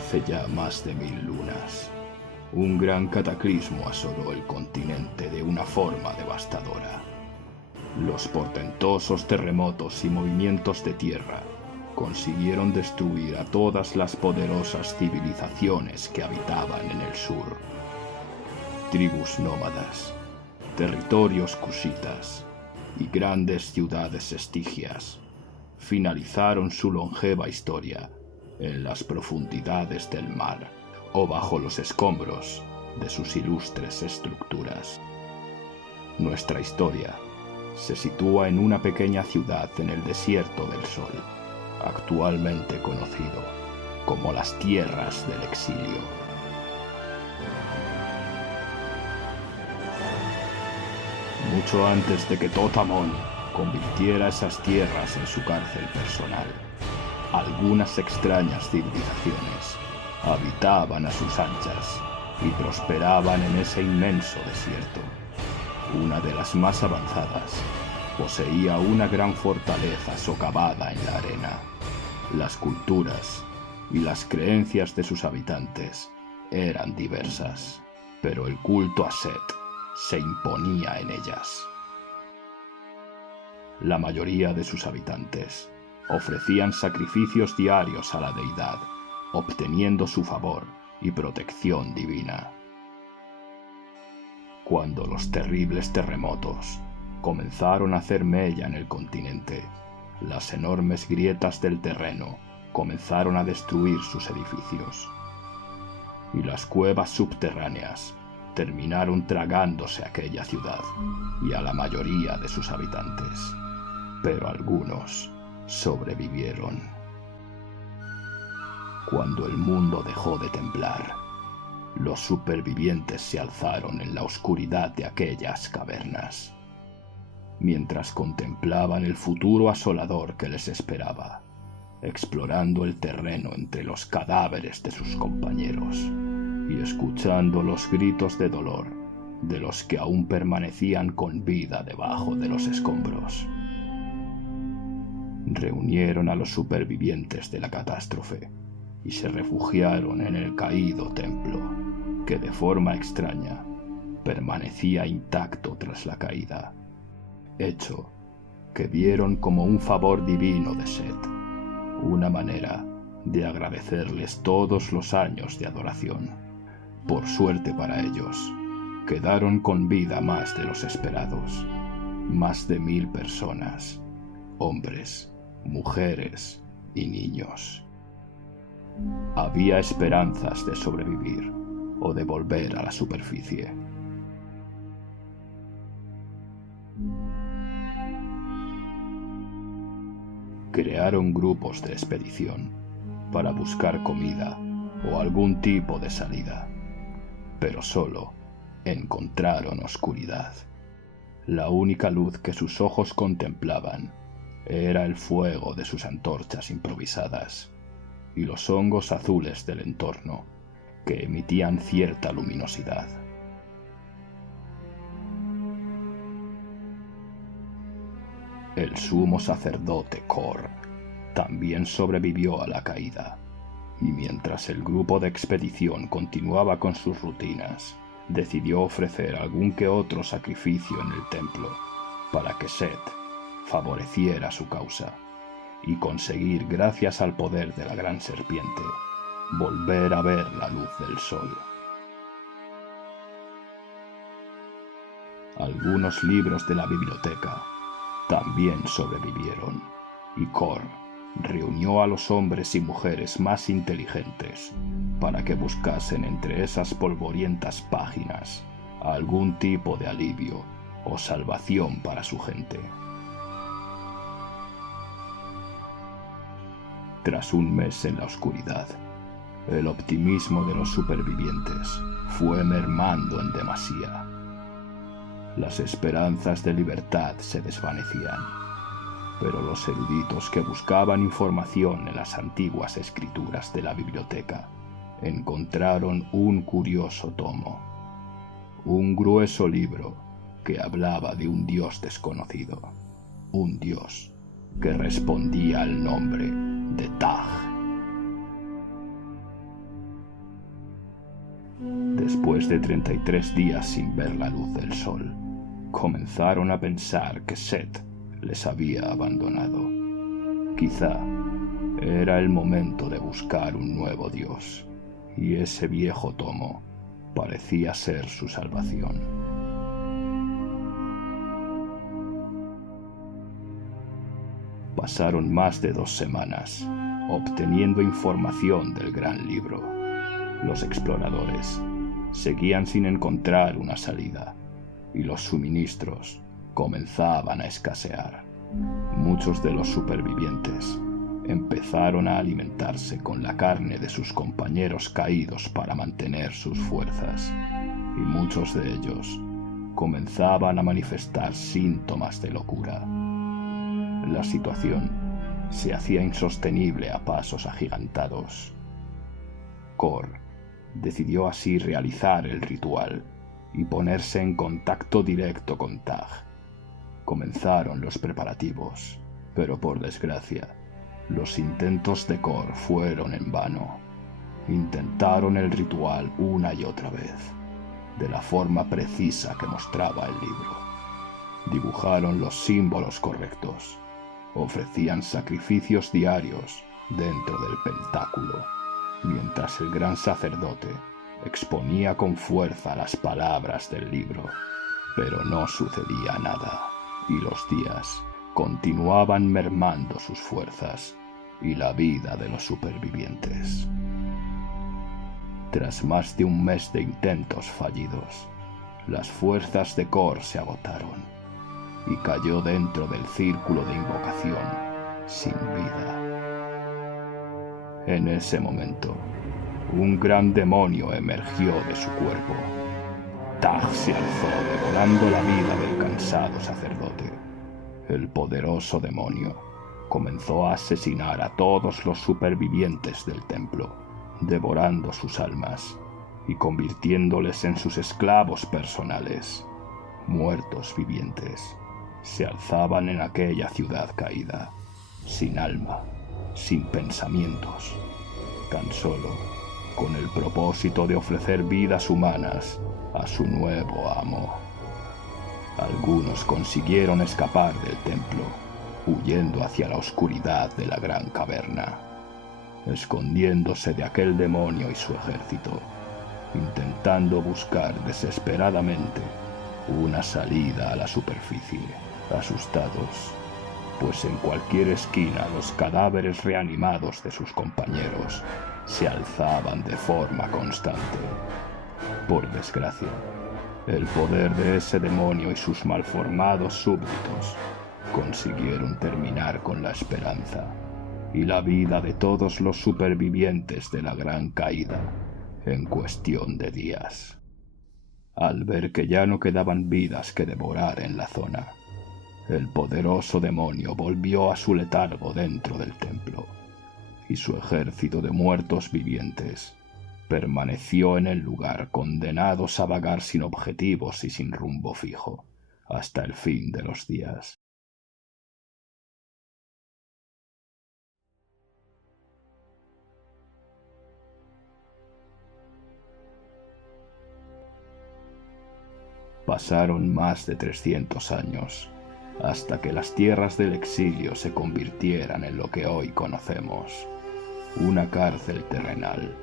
Hace ya más de 1000 lunas, un gran cataclismo asoló el continente de una forma devastadora. Los portentosos terremotos y movimientos de tierra consiguieron destruir a todas las poderosas civilizaciones que habitaban en el sur. Tribus nómadas, territorios cusitas y grandes ciudades estigias finalizaron su longeva historia en las profundidades del mar o bajo los escombros de sus ilustres estructuras. Nuestra historia se sitúa en una pequeña ciudad en el desierto del Sol, actualmente conocido como las Tierras del Exilio. Mucho antes de que Tot Amon convirtiera esas tierras en su cárcel personal, algunas extrañas civilizaciones habitaban a sus anchas y prosperaban en ese inmenso desierto. Una de las más avanzadas poseía una gran fortaleza socavada en la arena. Las culturas y las creencias de sus habitantes eran diversas, pero el culto a Set se imponía en ellas. La mayoría de sus habitantes ofrecían sacrificios diarios a la deidad, obteniendo su favor y protección divina. Cuando los terribles terremotos comenzaron a hacer mella en el continente, las enormes grietas del terreno comenzaron a destruir sus edificios, y las cuevas subterráneas terminaron tragándose aquella ciudad y a la mayoría de sus habitantes, pero algunos sobrevivieron. Cuando el mundo dejó de temblar, los supervivientes se alzaron en la oscuridad de aquellas cavernas, mientras contemplaban el futuro asolador que les esperaba, explorando el terreno entre los cadáveres de sus compañeros y escuchando los gritos de dolor de los que aún permanecían con vida debajo de los escombros. Reunieron a los supervivientes de la catástrofe y se refugiaron en el caído templo, que de forma extraña permanecía intacto tras la caída, hecho que vieron como un favor divino de Set, una manera de agradecerles todos los años de adoración. Por suerte para ellos, quedaron con vida más de los esperados, más de 1000 personas, hombres, mujeres y niños. Había esperanzas de sobrevivir o de volver a la superficie. Crearon grupos de expedición para buscar comida o algún tipo de salida, pero solo encontraron oscuridad. La única luz que sus ojos contemplaban era el fuego de sus antorchas improvisadas y los hongos azules del entorno que emitían cierta luminosidad. El sumo sacerdote Kor también sobrevivió a la caída, y mientras el grupo de expedición continuaba con sus rutinas, decidió ofrecer algún que otro sacrificio en el templo para que Set favoreciera su causa y conseguir, gracias al poder de la gran serpiente, volver a ver la luz del sol. Algunos libros de la biblioteca también sobrevivieron, y Kor reunió a los hombres y mujeres más inteligentes para que buscasen entre esas polvorientas páginas algún tipo de alivio o salvación para su gente. Tras un mes en la oscuridad, el optimismo de los supervivientes fue mermando en demasía. Las esperanzas de libertad se desvanecían, pero los eruditos que buscaban información en las antiguas escrituras de la biblioteca encontraron un curioso tomo, un grueso libro que hablaba de un dios desconocido, un dios que respondía al nombre de Taj. Después de 33 días sin ver la luz del sol, comenzaron a pensar que Set les había abandonado. Quizá era el momento de buscar un nuevo dios, y ese viejo tomo parecía ser su salvación. Pasaron más de 2 semanas obteniendo información del gran libro. Los exploradores seguían sin encontrar una salida, y los suministros comenzaban a escasear. Muchos de los supervivientes empezaron a alimentarse con la carne de sus compañeros caídos para mantener sus fuerzas, y muchos de ellos comenzaban a manifestar síntomas de locura. La situación se hacía insostenible a pasos agigantados. Kor decidió así realizar el ritual y ponerse en contacto directo con Tag. Comenzaron los preparativos, pero por desgracia, los intentos de Kor fueron en vano. Intentaron el ritual una y otra vez, de la forma precisa que mostraba el libro. Dibujaron los símbolos correctos, ofrecían sacrificios diarios dentro del pentáculo, mientras el gran sacerdote exponía con fuerza las palabras del libro. Pero no sucedía nada, y los días continuaban mermando sus fuerzas y la vida de los supervivientes. Tras más de un mes de intentos fallidos, las fuerzas de Kor se agotaron y cayó dentro del círculo de invocación sin vida. En ese momento, un gran demonio emergió de su cuerpo. Tag se alzó devorando la vida del cansado sacerdote. El poderoso demonio comenzó a asesinar a todos los supervivientes del templo, devorando sus almas y convirtiéndoles en sus esclavos personales. Muertos vivientes se alzaban en aquella ciudad caída, sin alma, sin pensamientos, tan solo con el propósito de ofrecer vidas humanas a su nuevo amo. Algunos consiguieron escapar del templo, huyendo hacia la oscuridad de la gran caverna, escondiéndose de aquel demonio y su ejército, intentando buscar desesperadamente una salida a la superficie, asustados, pues en cualquier esquina los cadáveres reanimados de sus compañeros se alzaban de forma constante. Por desgracia, el poder de ese demonio y sus malformados súbditos consiguieron terminar con la esperanza y la vida de todos los supervivientes de la gran caída en cuestión de días. Al ver que ya no quedaban vidas que devorar en la zona, el poderoso demonio volvió a su letargo dentro del templo, y su ejército de muertos vivientes permaneció en el lugar, condenados a vagar sin objetivos y sin rumbo fijo, hasta el fin de los días. Pasaron más de 300 años, hasta que las tierras del exilio se convirtieran en lo que hoy conocemos, una cárcel terrenal,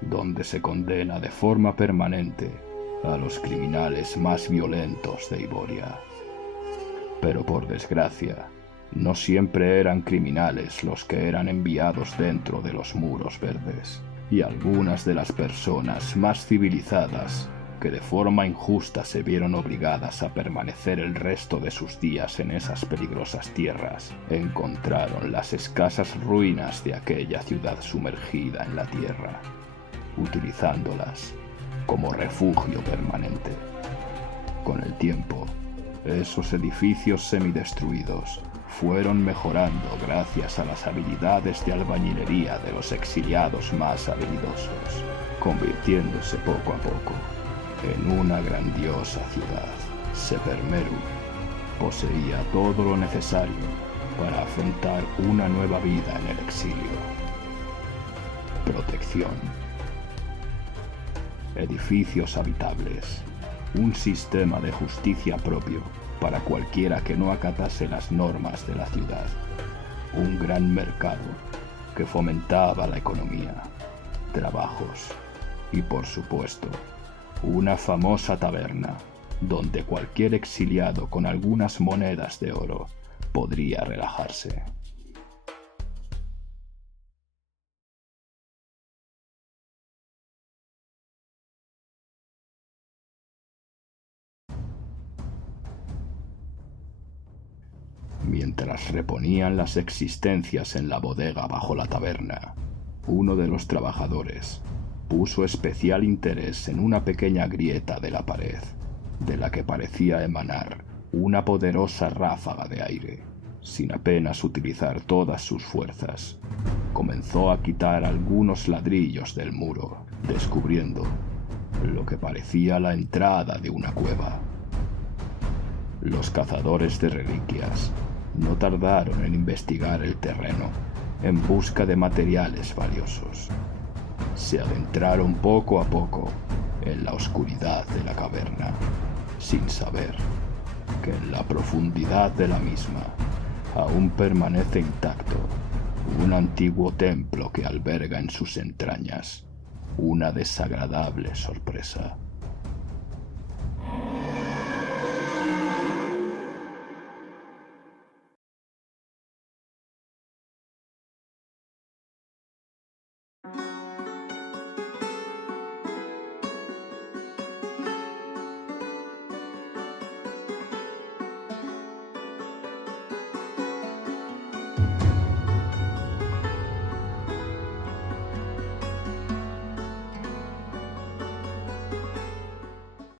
donde se condena de forma permanente a los criminales más violentos de Iboria. Pero por desgracia, no siempre eran criminales los que eran enviados dentro de los muros verdes, y algunas de las personas más civilizadas que de forma injusta se vieron obligadas a permanecer el resto de sus días en esas peligrosas tierras, encontraron las escasas ruinas de aquella ciudad sumergida en la tierra, utilizándolas como refugio permanente. Con el tiempo, esos edificios semidestruidos fueron mejorando gracias a las habilidades de albañilería de los exiliados más habilidosos, convirtiéndose poco a poco en una grandiosa ciudad. Sepermeru poseía todo lo necesario para afrontar una nueva vida en el exilio. Protección. edificios habitables, un sistema de justicia propio para cualquiera que no acatase las normas de la ciudad, un gran mercado que fomentaba la economía, trabajos y, por supuesto, una famosa taberna donde cualquier exiliado con algunas monedas de oro podría relajarse. Mientras reponían las existencias en la bodega bajo la taberna, uno de los trabajadores puso especial interés en una pequeña grieta de la pared, de la que parecía emanar una poderosa ráfaga de aire. Sin apenas utilizar todas sus fuerzas, comenzó a quitar algunos ladrillos del muro, descubriendo lo que parecía la entrada de una cueva. Los cazadores de reliquias no tardaron en investigar el terreno en busca de materiales valiosos. Se adentraron poco a poco en la oscuridad de la caverna, sin saber que en la profundidad de la misma aún permanece intacto un antiguo templo que alberga en sus entrañas una desagradable sorpresa.